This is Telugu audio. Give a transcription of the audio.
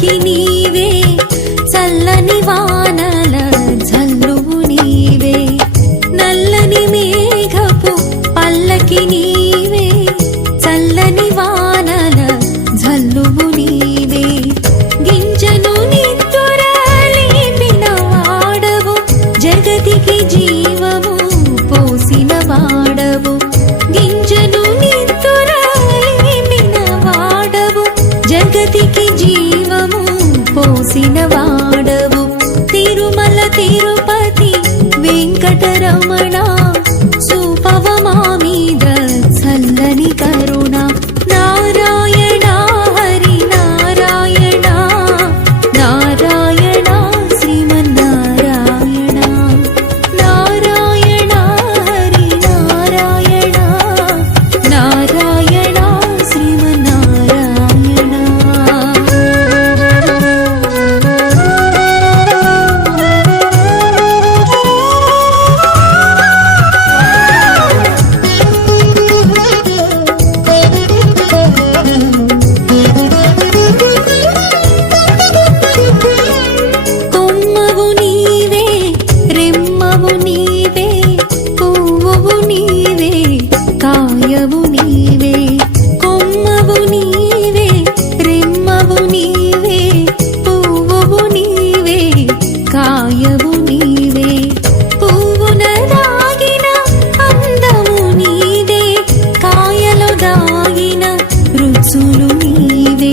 की నీవే.